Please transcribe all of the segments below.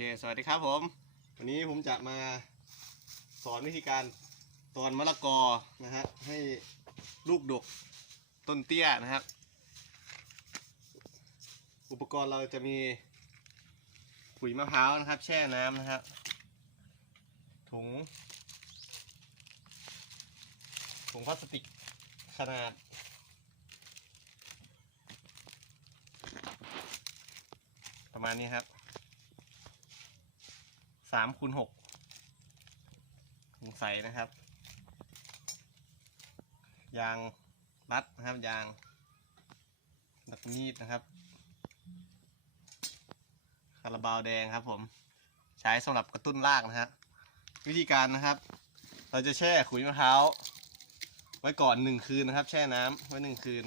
เค สวัสดีครับผม วันนี้ผมจะมาสอนวิธีการตอนมะละกอนะฮะให้ลูกดกต้นเตี้ยนะครับ อุปกรณ์เราจะมีขุยมะพร้าวนะครับ แช่น้ำนะครับ ถุง ถุงพลาสติกขนาดประมาณนี้ครับามคูณหกถุงใสนะครับ ยางรัดนะครับ ยางแล้วก็มีดนะครับ คาราบาวแดงครับผม ใช้สำหรับกระตุ้นรากนะฮะ วิธีการนะครับ เราจะแช่ขุยมะพร้าวไว้ก่อนหนึ่งคืนนะครับ แช่น้ำไว้หนึ่งคืน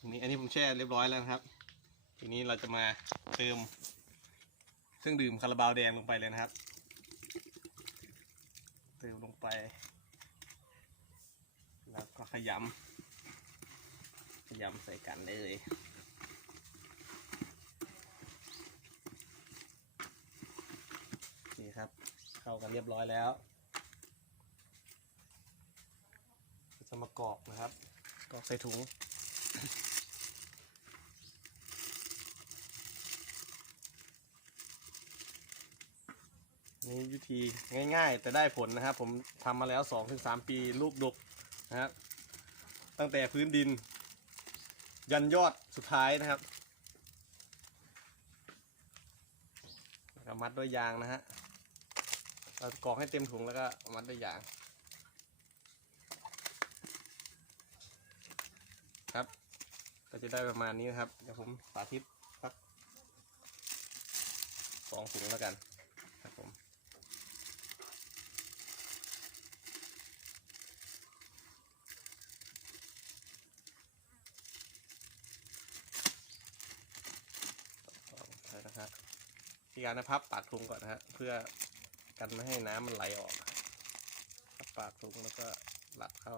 อันนี้อันนี้ผมแช่เรียบร้อยแล้วนะครับ ทีนี้เราจะมาเติม เครื่องดื่มคาราบาวแดงลงไปเลยนะครับ เติมลงไป แล้วก็ขยำขยำใส่กันเลยนี่ครับ เข้ากันเรียบร้อยแล้วจะมากรอกนะครับกรอกใส่ถุง นี่วิธีง่าย ๆ แต่ได้ผลนะครับ ผมทำมาแล้ว2อถึงสปีลูกดกนะครับตั้งแต่พื้นดิน ยันยอดสุดท้ายนะครับก็มัดด้วยยางนะฮะเรากรอกให้เต็มถุงแล้วก็มัดด้วยยาง ครับก็จะได้ประมาณนี้นะครับ เดี๋ยวผมสาธิตสักสองถุงแล้วกัน ครับผม ใช่นะครับที่ การนะพับปากถุงก่อนนะฮะเพื่อกันไม่ให้น้ำมันไหลออกพับปากถุงแล้วก็หลัดเข้า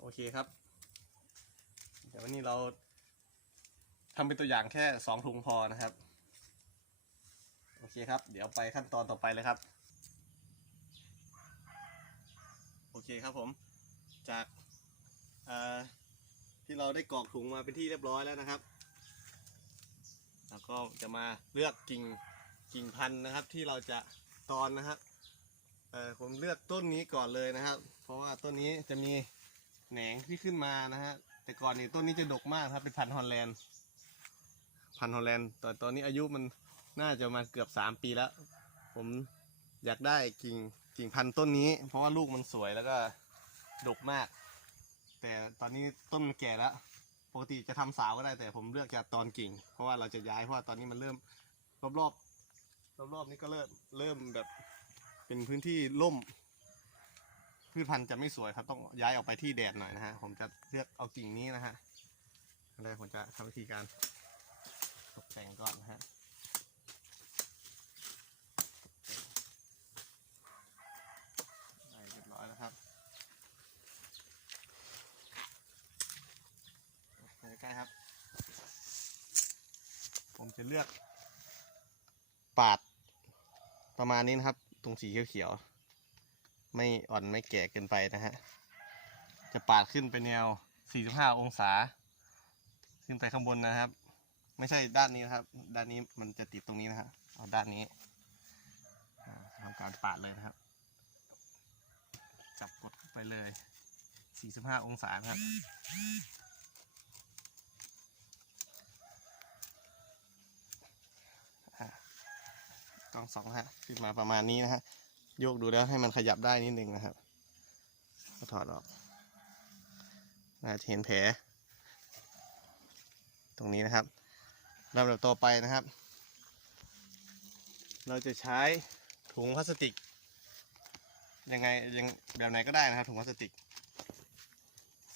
โอเคครับ เดี๋ยววันนี้เราทำเป็นตัวอย่างแค่สองถุงพอนะครับ โอเคครับ เดี๋ยวไปขั้นตอนต่อไปเลยครับ โอ เคครับผม จากที่เราได้กรอกถุงมาเป็นที่เรียบร้อยแล้วนะครับ แล้วก็จะมาเลือกกิ่งกิ่งพันธุ์นะครับ ที่เราจะตอนนะครับผมเลือกต้นนี้ก่อนเลยนะครับ เพราะว่าต้นนี้จะมีแหนงที่ขึ้นมานะฮะแต่ก่อนนี้ต้นนี้จะดกมากครับเป็นพันธุ์ฮอลแลนด์ พันธุ์ฮอลแลนด์ตอนตอนนี้อายุมันน่าจะมาเกือบสามปีแล้ว ผมอยากได้กิ่ง กิ่งพันธุ์ต้นนี้ เพราะว่าลูกมันสวยแล้วก็ดกมาก แต่ตอนนี้ต้นมันแก่แล้วปกติจะทำสาวก็ได้แต่ผมเลือกจะตอนกิ่ง เพราะว่าเราจะย้ายเพราะว่าตอนนี้มันเริ่มรอบรอบรอบรอบๆนี้ก็เริ่มเริ่มแบบเป็นพื้นที่ร่ม พืชพันธุ์จะไม่สวยครับต้องย้ายออกไปที่แดดหน่อยนะฮะผมจะเลือกเอากิ่งนี้นะฮะอันแรกผมจะทำวิธีการตกแต่งก่อนนะฮะ ได้เรียบร้อยแล้วครับใกล้ๆครับ ผม จะเลือกปาดประมาณนี้นะครับ ตรงสีเขียวๆ ไม่อ่อนไม่แก่เกินไปนะฮะ จะปาดขึ้นไปแนว 45 องศา ขึ้นไปข้างบนนะครับ ไม่ใช่ด้านนี้นะครับ ด้านนี้มันจะติดตรงนี้นะฮะ เอาด้านนี้ทำการปาดเลยนะครับ จับกดเข้าไปเลย 45 องศานะครับ อะกล้ องสองฮะขึ้นมาประมาณนี้นะฮะโยกดูแล้วให้มันขยับได้นิดนึงนะครับ ก็ถอดออกน่าจะเห็นแผล ตรงนี้นะครับลำดับต่อไปนะครับ เราจะใช้ถุงพลาสติก ยังไงยังแบบไหนก็ได้นะครับถุงพลาสติก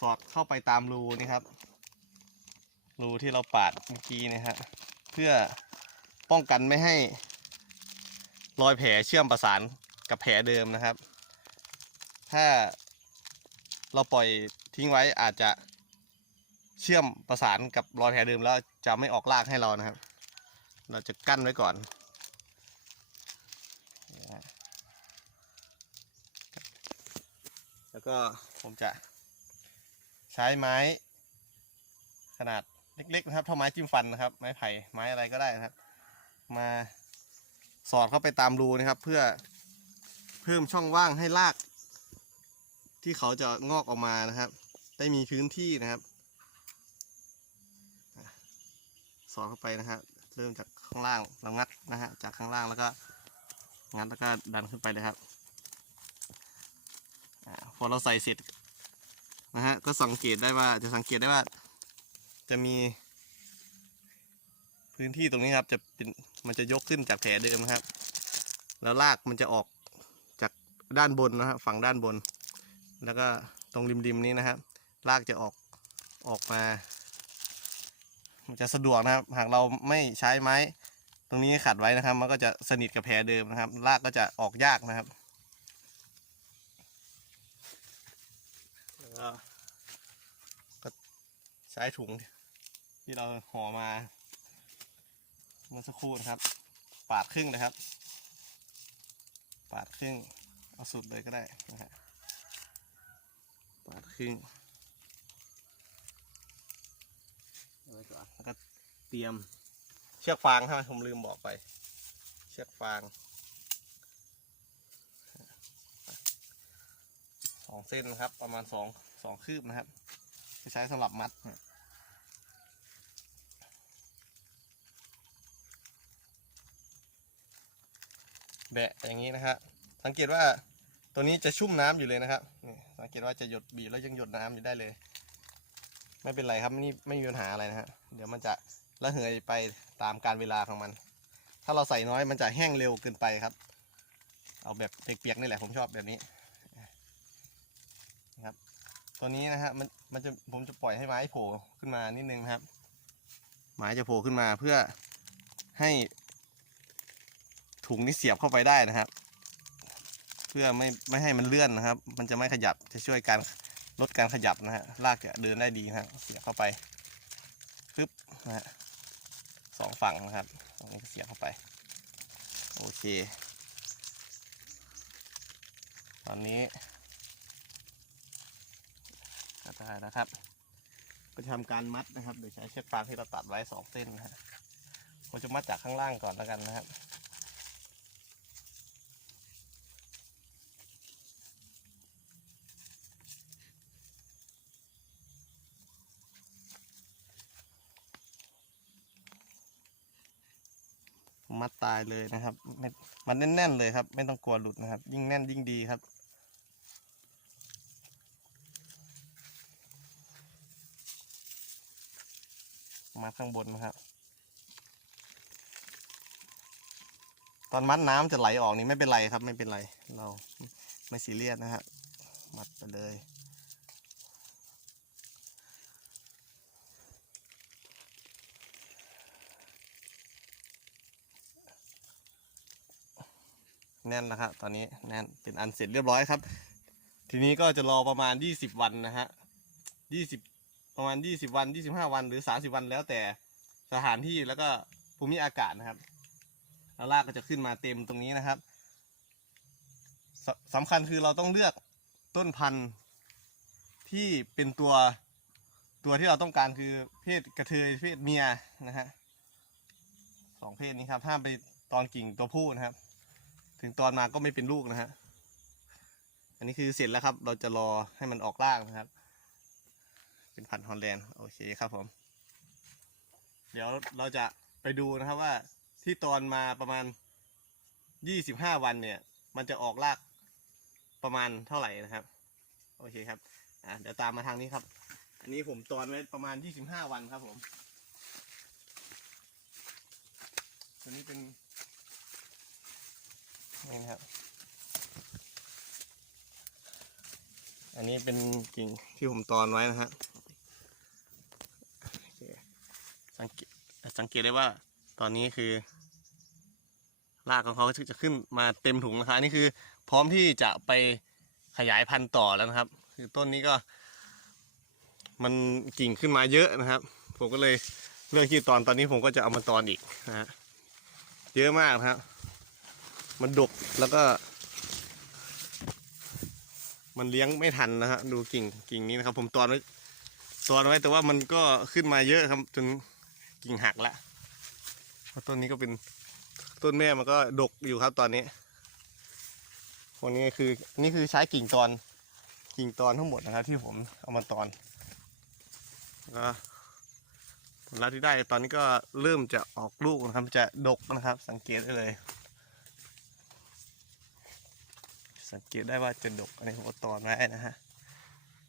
สอดเข้าไปตามรูนี่ครับ รูที่เราปาดเมื่อกี้นะฮะเพื่อป้องกันไม่ให้ รอยแผลเชื่อมประสานกับแผลเดิมนะครับ ถ้าเราปล่อยทิ้งไว้อาจจะเชื่อมประสานกับรอยแผลเดิมแล้วจะไม่ออกรากให้เรานะครับ เราจะกั้นไว้ก่อนแล้วก็ผมจะใช้ไม้ ขนาดเล็กๆนะครับเท่าไม้จิ้มฟันนะครับ ไม้ไผ่ไม้อะไรก็ได้นะครับ มา สอดเข้าไปตามรูนะครับ เพื่อเพิ่มช่องว่างให้ราก ที่เขาจะงอกออกมานะครับ ได้มีพื้นที่นะครับสอดเข้าไปนะครับเริ่มจากข้างล่างเรางัดนะฮะจากข้างล่างแล้วก็งัดแล้วก็ดันขึ้นไปเลยครับพอเราใส่เสร็จนะฮะก็สังเกตได้ว่าจะสังเกตได้ว่า จะมี พื้นที่ตรงนี้ครับจะเป็นมันจะยกขึ้นจากแผลเดิมนะครับ แล้วรากมันจะออกจากด้านบนนะครับฝั่งด้านบน แล้วก็ตรงริมๆนี้นะครับรากจะออกออกมามันจะสะดวกนะครับ หากเราไม่ใช้ไม้ ตรงนี้ขัดไว้นะครับ มันก็จะสนิทกับแผลเดิมนะครับ รากก็จะออกยากนะครับแล้วก็ใช้ถุงที่เราห่อมา เมื่อสักครู่นะครับ ปาดครึ่งนะครับ ปาดครึ่ง เอาสุดเลยก็ได้นะฮะปาดครึ่งแล้วก็เตรียมเชือกฟางครับผมลืมบอกไป เชือกฟางสองเส้นนะครับ ประมาณสองสองคืบนะครับ จะใช้สำหรับมัด แบะอย่างนี้นะฮะสังเกตว่าตัวนี้จะชุ่มน้ำอยู่เลยนะครับนี่สังเกตว่าจะหยดบีบแล้วยังหยดน้ำอยู่ได้เลย ไม่เป็นไรครับนี่ไม่มีปัญหาอะไรนะฮะเดี๋ยวมันจะระเหยไปตามการเวลาของมัน ถ้าเราใส่น้อยมันจะแห้งเร็วเกินไปครับ เอาแบบเปียกๆนี่แหละผมชอบแบบนี้นะครับ ตัวนี้นะฮะมันมันจะผมจะปล่อยให้ไม้โผล่ขึ้นมานิดนึงครับ ไม้จะโผล่ขึ้นมาเพื่อให้ ถุงนี้เสียบเข้าไปได้นะครับ เพื่อไม่ไม่ให้มันเลื่อนนะครับ มันจะไม่ขยับจะช่วยการลดการขยับนะฮะรากจะเดินได้ดีนะฮะเสียบเข้าไปปึ๊บนะฮะสองฝั่งนะครับตรงนี้เสียบเข้าไป โอเค ตอนนี้ก็ได้นะครับ ก็จะทำการมัดนะครับ โดยใช้เชือกฟางที่เราตัดไว้สองเส้นนะฮะผมจะมัดจากข้างล่างก่อนแล้วกันนะครับ มัดตายเลยนะครับไมันแน่นๆเลยครับ ไม่ต้องกลัวหลุดนะครับ ยิ่งแน่นยิ่งดีครับมัดข้างบนนะครับ ตอนมัดน้ำจะไหลออกนี่ไม่เป็นไรครับ ไม่เป็นไร เราไม่ซีเรียสนะครับ มัดไปเลย แน่นแล้วครับตอนนี้แน่นเป็นอันเสร็จเรียบร้อยครับ ทีนี้ก็จะรอประมาณ 20 วันนะฮะ20 ประมาณ 20 วัน 25 วันหรือ 30 วันแล้วแต่สถานที่แล้วก็ภูมิอากาศนะครับแล้วรากก็จะขึ้นมาเต็มตรงนี้นะครับสสำคัญคือเราต้องเลือกต้นพันธุ์ที่เป็นตัวตัวที่เราต้องการคือเพศกระเทยเพศเมียนะฮะสองเพศนี้ครับห้ามไปตอนกิ่งตัวผู้นะครับ ถึงตอนมาก็ไม่เป็นลูกนะฮะ อันนี้คือเสร็จแล้วครับ เราจะรอให้มันออกรากนะครับ เป็นพันธุ์ฮอลแลนด์ โอเคครับผม เดี๋ยวเราจะไปดูนะครับว่าที่ตอนมาประมาณยี่สิบห้าวันเนี่ย มันจะออกรากประมาณเท่าไหร่นะครับ โอเคครับ อะเดี๋ยวตามมาทางนี้ครับ อันนี้ผมตอนไว้ประมาณยี่สิบห้าวันครับผม ตัวนี้เป็น นี่นะครับ อันนี้เป็นกิ่งที่ผมตอนไว้นะฮะสังเกตสังเกตได้ว่าตอนนี้คือรากของเขาก็จะขึ้นมาเต็มถุงนะครับอันนี้คือ พร้อมที่จะไปขขยายพันธุ์ต่อแล้วนะครับ คือต้นนี้ก็ มันกิ่งขึ้นมาเยอะนะครับ ผมก็เลยเลือกที่ตอนตอนนี้ผมก็จะเอามาตอนอีกนะฮะเยอะมากนะครับ มันดกแล้วก็ มันเลี้ยงไม่ทันนะฮะดูกิ่งกิ่งนี้นะครับ ผมตอนไว้ตอนไว้แต่ว่ามันก็ขึ้นมาเยอะครับ จนกิ่งหักละเพราะต้นนี้ก็เป็นต้นแม่มันก็ดกอยู่ครับตอนนี้วันนี้คือนี่คือใช้กิ่งตอนกิ่งตอนทั้งหมดนะครับ ที่ผมเอามาตอนก็ผลลัพธ์ที่ได้ตอนนี้ก็เริ่มจะออกลูกนะครับ จะดกนะครับ สังเกตได้เลย สังเกตได้ว่าจะดกอันนี้ผมตอนไว้นะฮะ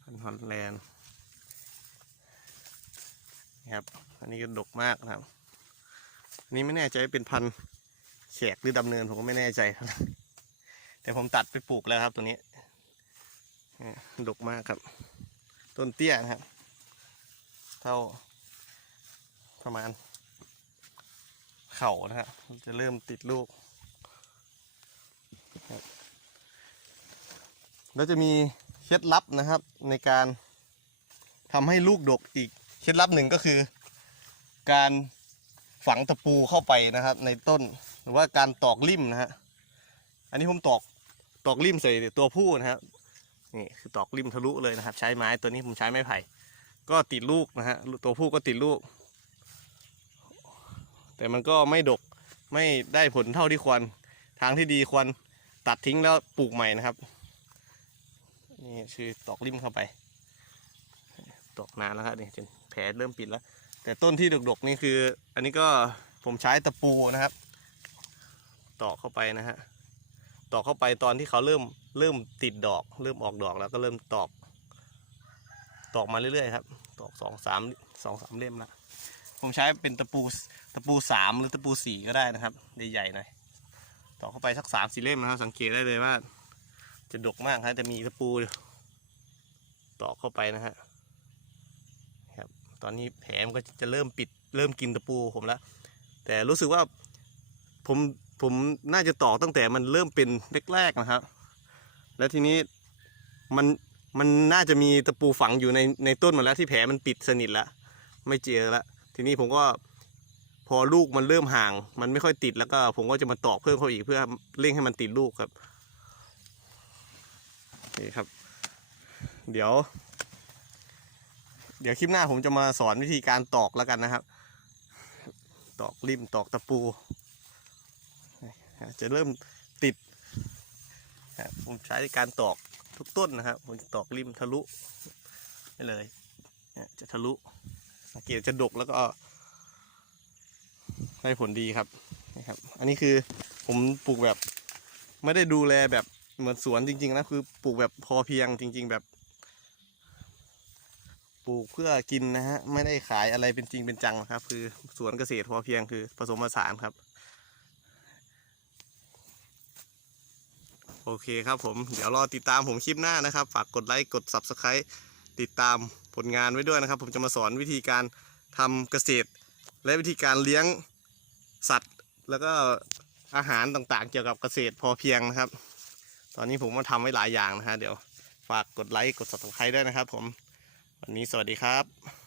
พันธุ์ฮอลแลนด์นี่ครับอันนี้ก็ดกมากนะครับ อันนี้ไม่แน่ใจว่าเป็นพันแขกหรือดำเนินผมก็ไม่แน่ใจครับ แต่ผมตัดไปปลูกแล้วครับตัวนี้ดกมากครับ ต้นเตี้ยนะครับ เท่าประมาณ เข่านะครับจะเริ่มติดลูก แล้วจะมีเคล็ดลับนะครับในการทำให้ลูกดกอีกเคล็ดลับหนึ่งก็คือ การฝังตะปูเข้าไปนะครับ ในต้นหรือว่าการตอกลิ่มนะฮะอันนี้ผมตอกตอกลิ่มใส่ตัวผู้นะครับนี่คือตอกลิ่มทะลุเลยนะครับ ใช้ไม้ตัวนี้ผมใช้ไม้ไผ่ ก็ติดลูกนะฮะตัวผู้ก็ติดลูก แต่มันก็ไม่ดกไม่ได้ผลเท่าที่ควรทางที่ดีควรตัดทิ้งแล้วปลูกใหม่นะครับ นี่คือตอกริมเข้าไป ตอกนานแล้วครับนี่จนแผลเริ่มปิดแล้ว แต่ต้นที่ดกๆนี่คือ อันนี้ก็ผมใช้ตะปูนะครับ ตอกเข้าไปนะฮะตอกเข้าไปตอนที่เขาเริ่มเริ่มติดดอก เริ่มออกดอกแล้วก็เริ่มตอก ตอกมาเรื่อยๆครับ ตอกสองสามสองสามเล่มละผมใช้เป็นตะปูตะปูสามหรือตะปูสี่ก็ได้นะครับใหญ่ๆหน่อยตอกเข้าไปสักสามสี่เล่มนะครับสังเกตได้เลยว่า จะดกมากฮะจะมีตะปูตอกเข้าไปนะฮะครับตอนนี้แผลมันก็จะเริ่มปิดเริ่มกินตะปูผมแล้วแต่รู้สึกว่าผมผมน่าจะตอกตั้งแต่มันเริ่มเป็นแรกๆนะครับ แล้วทีนี้มันมันน่าจะมีตะปูฝังอยู่ในในต้นมาแล้วที่แผลมันปิดสนิทแล้วไม่เจอแล้วทีนี้ผมก็พอลูกมันเริ่มห่าง มันไม่ค่อยติดแล้วก็ผมก็จะมาตอกเพิ่มเข้าอีกเพื่อเร่งให้มันติดลูกครับ นี่ครับ เดี๋ยว เดี๋ยวคลิปหน้าผมจะมาสอนวิธีการตอกแล้วกันนะครับ ตอกริมตอกตะปู จะเริ่มติด ผมใช้การตอกทุกต้นนะครับผมจะตอกริมทะลุได้เลยเนี่ยจะทะลุสังเกตจะดกแล้วก็ได้ผลดีครับนะครับ อันนี้คือผมปลูกแบบไม่ได้ดูแลแบบ เหมือนสวนจริง ๆ นะ คือปลูกแบบพอเพียงจริง ๆ แบบ ปลูกเพื่อกินนะฮะ ไม่ได้ขายอะไรเป็นจริงเป็นจังนะครับ คือสวนเกษตรพอเพียงคือผสมผสานครับ โอเคครับผม เดี๋ยวรอติดตามผมคลิปหน้านะครับ ฝากกดไลค์กด Subscribe ติดตามผลงานไว้ด้วยนะครับ ผมจะมาสอนวิธีการทำเกษตร และวิธีการเลี้ยงสัตว์ แล้วก็อาหารต่างๆ เกี่ยวกับเกษตรพอเพียงนะครับ ตอนนี้ผมมาทำไว้หลายอย่างนะฮะเดี๋ยวฝากกดไลค์กด Subscribe ด้วยนะครับผม วันนี้สวัสดีครับ